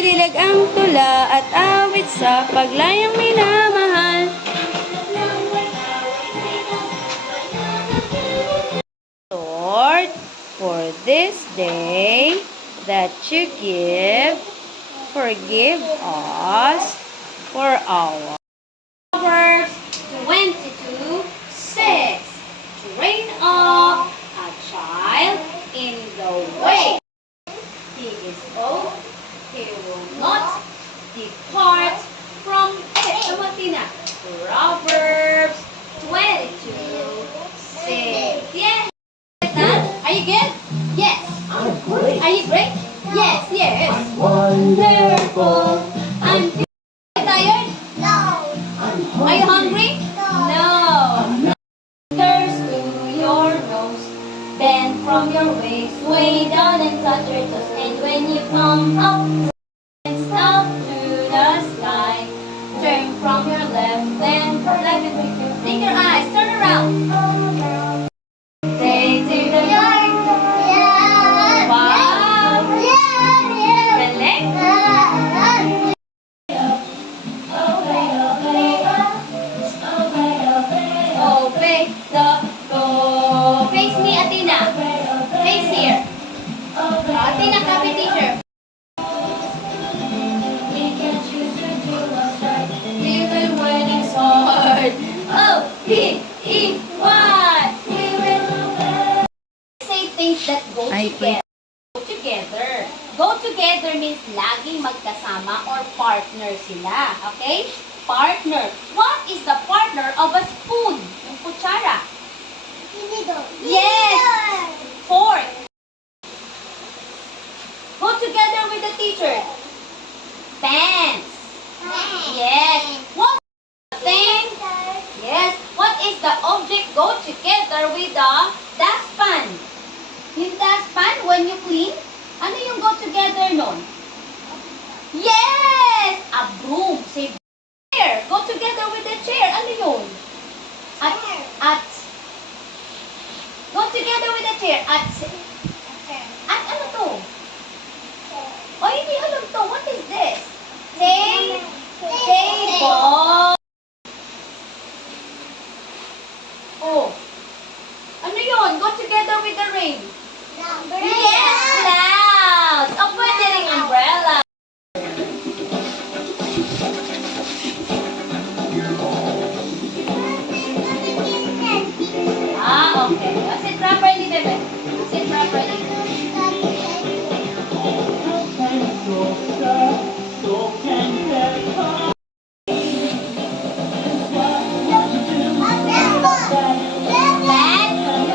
Madilag ang tula at awit sa paglayang minamahal. Lord, for this day that you forgive us for our Proverbs 22:6. Train up a child in the way he is old, he will not depart from it. Tumatina. Proverbs 22:6. Yeah. Are you good? Yes. I'm great. Are you great? Yes, yes. I'm wonderful. I'm tired? No. Are you hungry? No. Fingers to your nose. Bend from your waist. Way down and touch your toes. And when you come up and stop to the sky, turn from your left and left and blink your eyes. Turn around. Say to the yard. Wow. Galing. Obey the go. Face me, Athena. Face here. Athena, copy teacher. Even when it's hard. O-P-E-Y. Say things that go together. Go together. Go together means laging magkasama or partner sila. Okay? Partner. What is the partner of a spoon? Yung kutsara. Yes. Fork. Go together with the teacher. Pants. Yes. What thing? Yes. What is the object go together with the dustpan? Yung dustpan, when you clean, ano yung go together nun? Yes! A broom. Say chair. Go together with the chair. Ano yun? At go together with the chair. At ano to? O, hindi alam to. What is this? Table. Oh. Ano yun? Go together with the rain. Yes, clouds. O, pwede rin umbrella. Okay. Sit properly, bebe. Sit properly.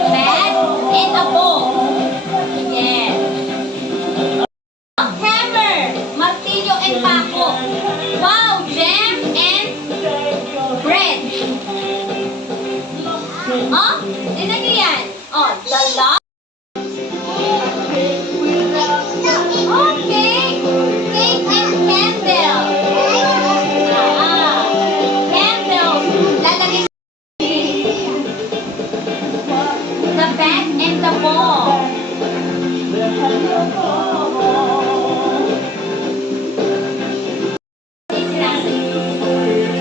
Bat, and a ball. Yes. Hammer, martilyo, and pako. Wow, jam and bread. Oh, tinan niyo yan. Oh, the log. Okay. Cake and candle. Candle. Lalagay the bat and the ball.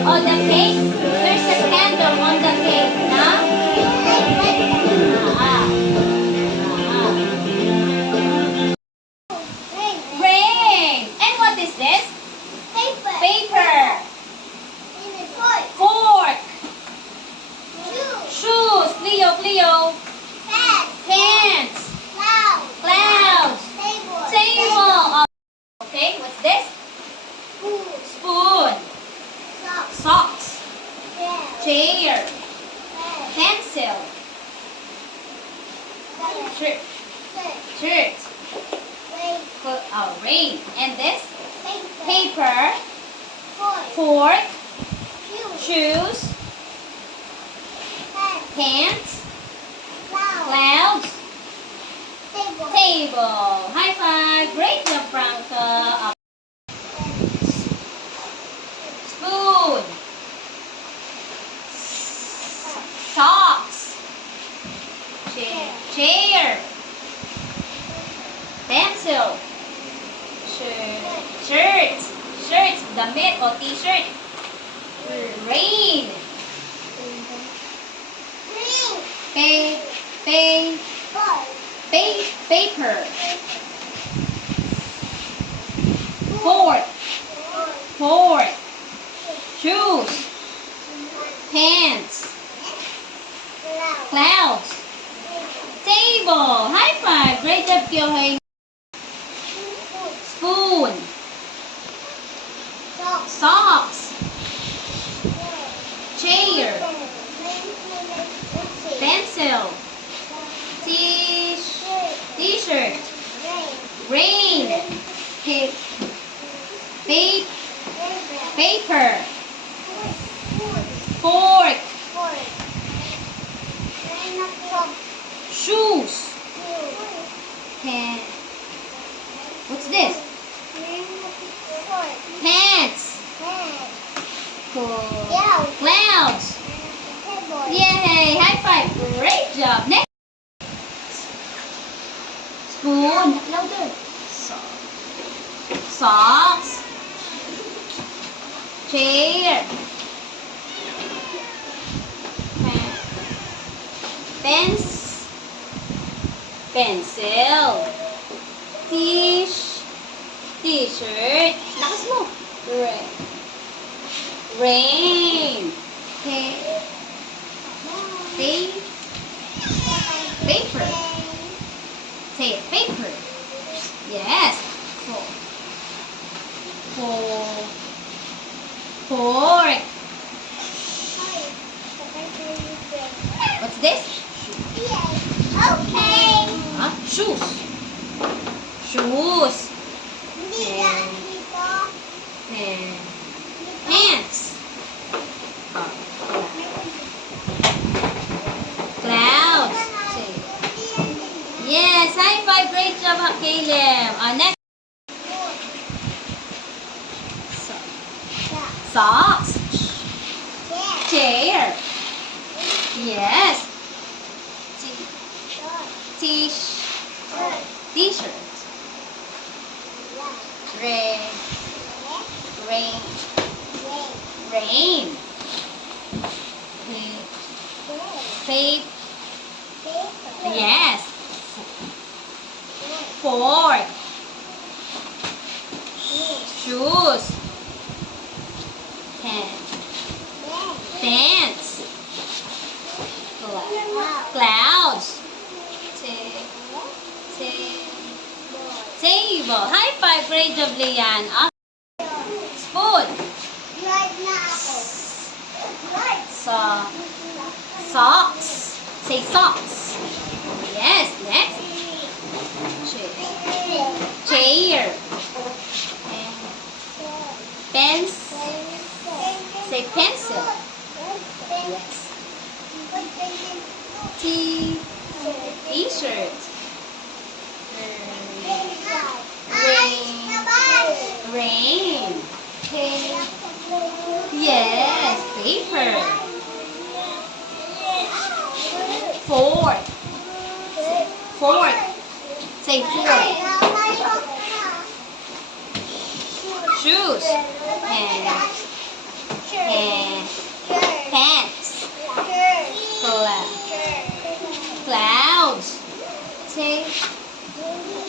Oh, the cake. There's a candle on the cake, na? Rain. And what is this? Paper. Fork. Shoes. Cleo. Pants. Clouds. Table. Okay, what's this? Spoon. Socks. Chair. Pencil. Shirt. Rain. And this? Paper. Fork. Shoes. Pants. Clouds. Table. High five. Great job, Franca. Spoon. Socks. Chair. Pencil. Shirt. Shirt. Damit o t-shirt. Rain. Paper. Fork. Shoes. Pants. Clouds. Table. High five. Great job, Kyohei. Spoon. Socks. Chair. Pencil. T-shirt. Rain. Paper. Fork. Shoes. What's this? Pants. Clouds. Yay! High five! Great job! Next. Spoon. Louder. Socks. Chair. Pencil. T-shirt. Lakas mo. Rain. Paper. Say it. Paper. Yes. Fork. What's this? Huh? Shoes. Pants. Clouds. Yes, high five. Great job, Caleb. Next. Socks. Chair. Yes. T-shirt. Rain. Yes. Fork. Shoes. Pants. Clouds. Table. High five. Great job, Lian. Spoon. Socks. Say socks. Yes. Next. Chair. Say pencil. Yes. T-shirt. Rain. Yes. Paper. Fork. Say fork. Shoes. Pants. Clouds. Say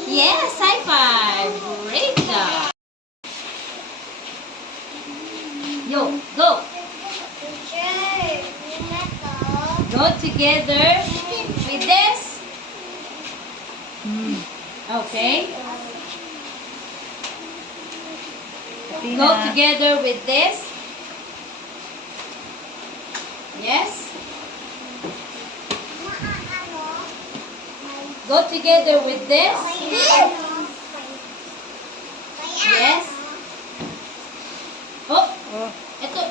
yes. High five. Great job. Yo, go. Go together with this. Okay. Go together with this. Yes. Go together with this. Yes. Oh. Ito.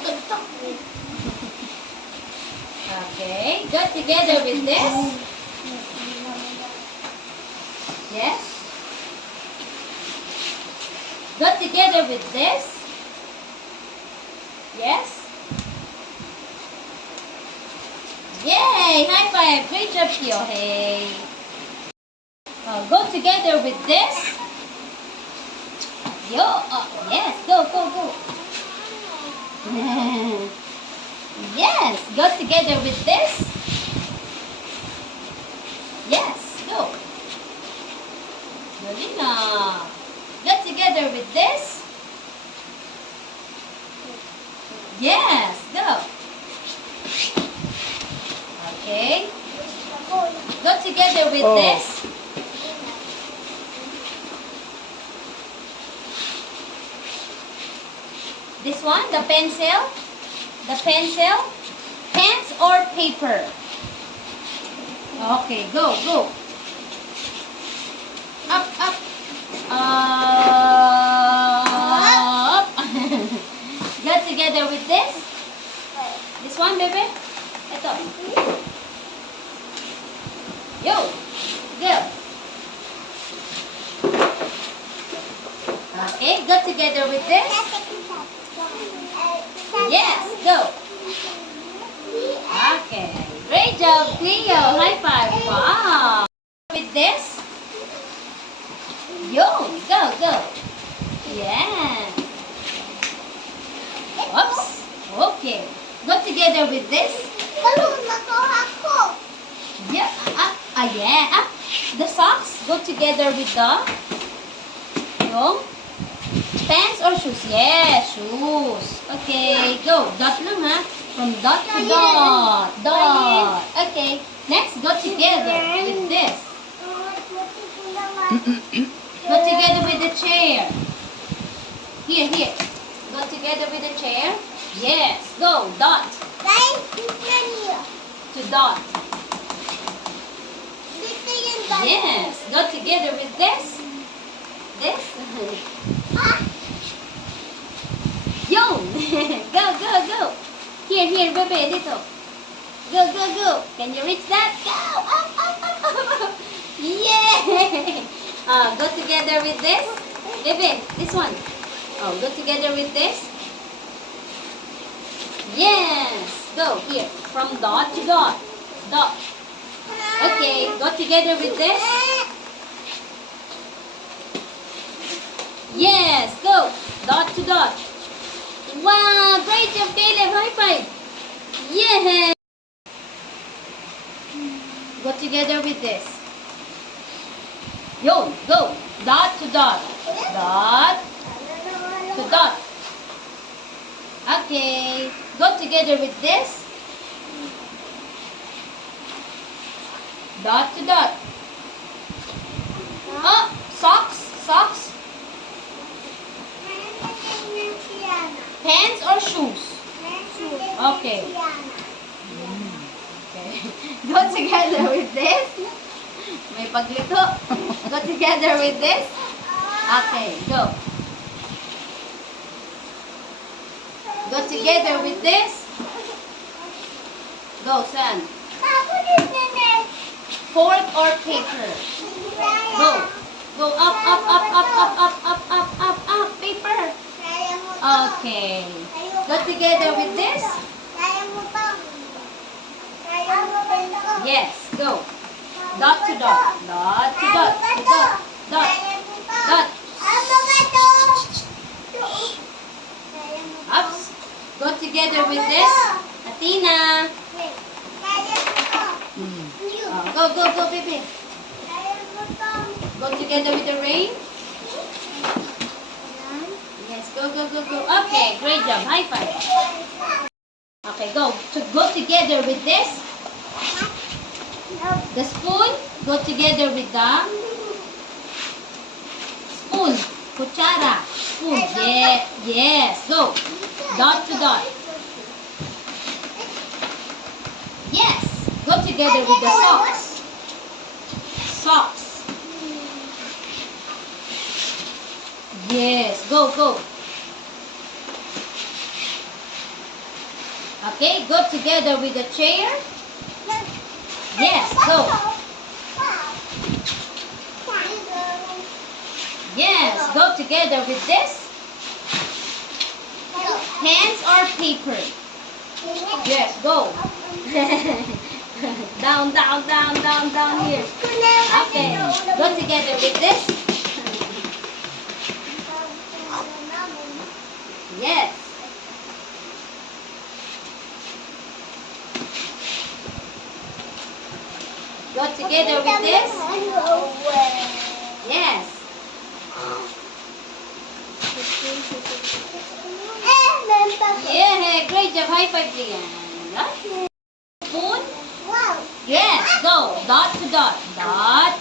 Okay. Go together with this. Yes. Go together with this. Yes. Yay! High five! Great job, Kyohei. Go together with this. Yes, go, go, go. Yes, go together with this. Yes, go. Galing na. Go together with this. Yes, go. Okay. Go together with Oh. this. This one, the pencil. The pencil. Pens or paper? Okay, go, go. Up, up. Up. Go together with this. This one, baby. Ito. Yo. Go. Okay, go together with this. Yes, go. Okay. Great job, Cleo. High five. Wow. With this. Yo, go, go. Yeah. Oops. Okay. Go together with this. Yeah. Yeah. Up. The socks go together with the yung pants or shoes. Yes, shoes. Okay, go. Dot lang ha. From dot to dot. Dot. Okay. Next, go together with this. Go together with the chair. Here, here. Go together with the chair. Yes. Go. Dot. To dot. Yes. Go together with this. This. Yo. Go, go, go. Here, here, baby. Dito. Go, go, go. Can you reach that? Go. Up, up, up, up. Yay. Go together with this. Baby, this one. Go together with this. Yes. Go here. From dot to dot. Dot. Okay. Go together with this. Yes. Go. Dot to dot. Wow. Great job, Caleb. High five. Yeah. Go together with this. Yo. Go. Dot to dot. Dot to dot. Okay. Go together with this. Dot to dot. Oh, socks. Socks. Pants or shoes? Okay. Okay. Go together with this. May paglito. Go together with this. Okay, go. Go together with this. Go, son. Fork or paper? Go. Go up, up, up, up, up, up, up, up, up, up. Paper. Okay. Go together with this. Yes, go. Dot to dot. Dot to dot. To dot. Dot. Dot. Ups. Go together with this. Athena. Go, go, go, baby. Go together with the rain. Yes, go, go, go, go. Okay, great job. High five. Okay, go. Go together with this. The spoon. Go together with the spoon. Kuchara. Spoon. Yeah. Yes. Go. Dot to dot. Yes. Go together with the socks. Socks. Yes. Go, go. Okay. Go together with the chair. Yes. Go. Yes. Go together with this. Pens or paper? Yes. Go. Down, down, down, down, down here. Okay. Go together with this. together with this? Yes. Yeah, great job. High five, Brian. Spoon? Yes, go. Dot to dot. Dot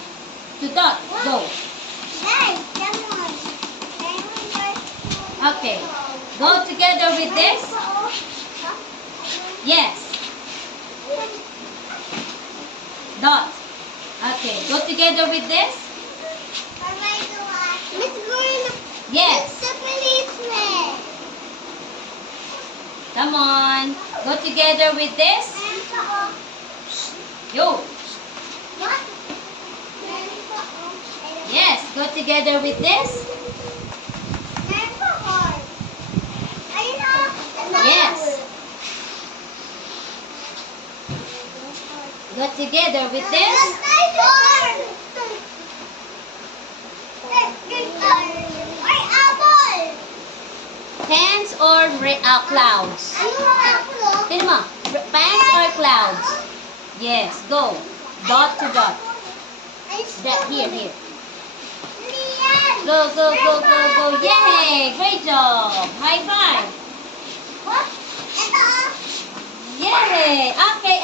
to dot. Go. Okay. Go together with this? Yes. Dot. Okay. Go together with this? Yes. Come on. Go together with this? Yo. Yes. Go together with this? Yes. Go together with this? Pants or clouds? Tignan mo. Pants or clouds? Yes. Go. Dot to dot. Here. Go. Yay! Great job. High five. Yay! Okay.